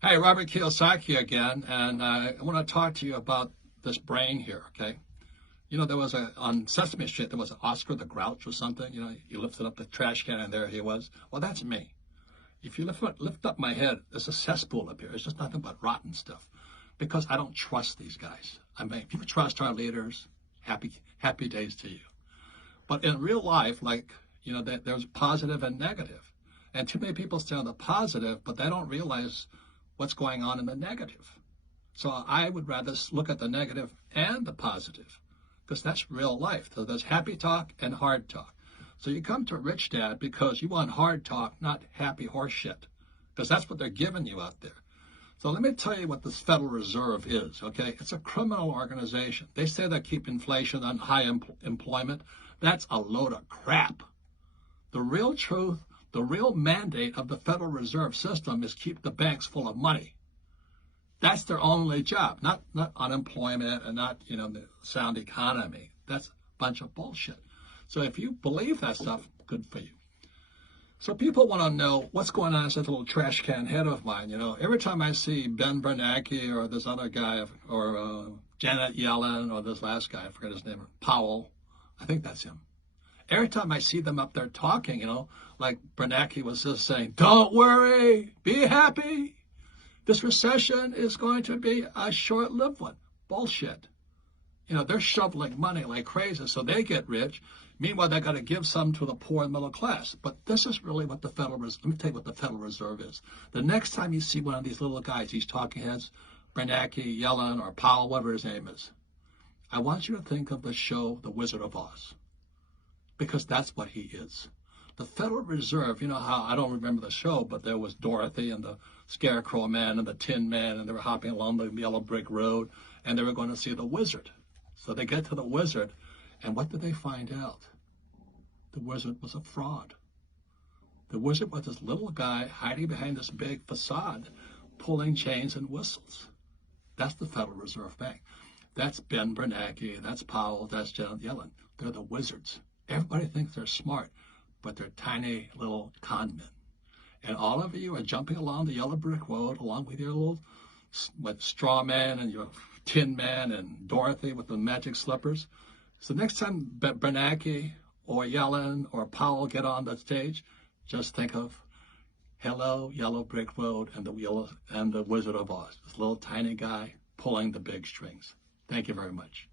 Hey, Robert Kiyosaki again, and I want to talk to you about this brain here, okay? There was on Sesame Street, there was Oscar the Grouch or something. You lifted up the trash can and there he was. Well, that's me. If you lift up my head, there's a cesspool up here. It's just nothing but rotten stuff because I don't trust these guys. I mean, if you trust our leaders, happy days to you. But in real life, there's positive and negative. And too many people stay on the positive, but they don't realize what's going on in the negative. So I would rather look at the negative and the positive because that's real life. So there's happy talk and hard talk. So you come to Rich Dad because you want hard talk, not happy horse shit, because that's what they're giving you out there. So let me tell you what this Federal Reserve is, okay? It's a criminal organization. They say they keep inflation on high employment. That's a load of crap. The real truth, the real mandate of the Federal Reserve System is keep the banks full of money. That's their only job, not unemployment and not, the sound economy. That's a bunch of bullshit. So if you believe that stuff, good for you. So people want to know what's going on in this little trash can head of mine. Every time I see Ben Bernanke or this other guy or Janet Yellen or this last guy, I forget his name, Powell, I think that's him. Every time I see them up there talking, like Bernanke was just saying, don't worry, be happy. This recession is going to be a short-lived one. Bullshit. They're shoveling money like crazy so they get rich. Meanwhile, they got to give some to the poor and middle class. But this is really what the Federal Reserve, let me tell you what the Federal Reserve is. The next time you see one of these little guys, these talking heads, Bernanke, Yellen, or Powell, whatever his name is, I want you to think of the show The Wizard of Oz, because that's what he is. The Federal Reserve, you know how, I don't remember the show, but there was Dorothy and the Scarecrow Man and the Tin Man, and they were hopping along the yellow brick road, and they were going to see the wizard. So they get to the wizard, and what did they find out? The wizard was a fraud. The wizard was this little guy hiding behind this big facade, pulling chains and whistles. That's the Federal Reserve Bank. That's Ben Bernanke, that's Powell, that's Janet Yellen. They're the wizards. Everybody thinks they're smart, but they're tiny little con men. And all of you are jumping along the yellow brick road along with your little straw man and your tin man and Dorothy with the magic slippers. So next time Bernanke or Yellen or Powell get on the stage, just think of hello, yellow brick road and the Wizard of Oz, this little tiny guy pulling the big strings. Thank you very much.